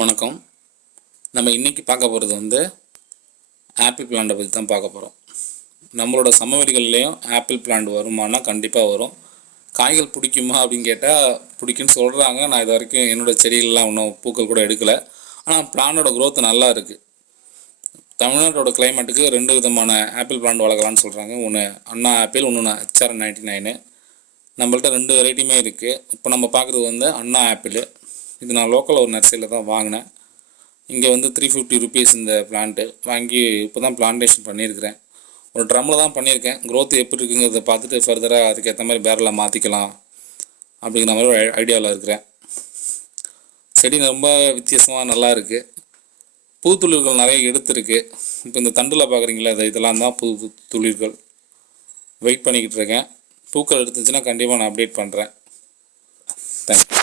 வணக்கம். நம்ம இன்றைக்கி பார்க்க போகிறது ஆப்பிள் பிளான்ட்டை பற்றி தான் பார்க்க போகிறோம். நம்மளோட சமவெளிகள்லேயும் ஆப்பிள் பிளான்ட் வருமானா கண்டிப்பாக வரும். காய்கள் பிடிக்குமா அப்படின்னு கேட்டால் பிடிக்குன்னு சொல்கிறாங்க. நான் இது வரைக்கும் என்னோடய செடிகளெலாம் இன்னும் பூக்கள் கூட எடுக்கலை. ஆனால் பிளானோட க்ரோத் நல்லா இருக்குது. தமிழ்நாட்டோட கிளைமேட்டுக்கு 2 விதமான ஆப்பிள் பிளான்ட் வளர்க்கலான்னு சொல்கிறாங்க. ஒன்று அண்ணா ஆப்பிள், இன்னொன்று HR99. நம்மள்ட்ட 2 வெரைட்டியுமே இருக்குது. இப்போ நம்ம பார்க்குறது அண்ணா ஆப்பிள். இது நான் லோக்கலில் ஒரு நர்சரியில் தான் வாங்கினேன். இங்கே 350 ருபீஸ் இந்த பிளான்ட்டு வாங்கி இப்போ தான் பிளான்டேஷன் பண்ணியிருக்கிறேன். ஒரு ட்ரம்மில் தான் பண்ணியிருக்கேன். க்ரோத் எப்படி இருக்குங்கிறத பார்த்துட்டு ஃபர்தராக அதுக்கேற்ற மாதிரி பேரலாக மாற்றிக்கலாம் அப்படிங்கிற மாதிரி ஒரு ஐடியாவில் இருக்கிறேன். செடி ரொம்ப வித்தியாசமாக நல்லா இருக்குது. பூத்துளிர்கள் நிறைய எடுத்துருக்கு. இப்போ இந்த தண்டில் பார்க்குறீங்களா, இதெல்லாம் தான் புது துளிர்கள். வெயிட் பண்ணிக்கிட்டு இருக்கேன். பூக்கள் எடுத்துச்சுன்னா கண்டிப்பாக நான் அப்டேட் பண்ணுறேன். தேங்க்யூ.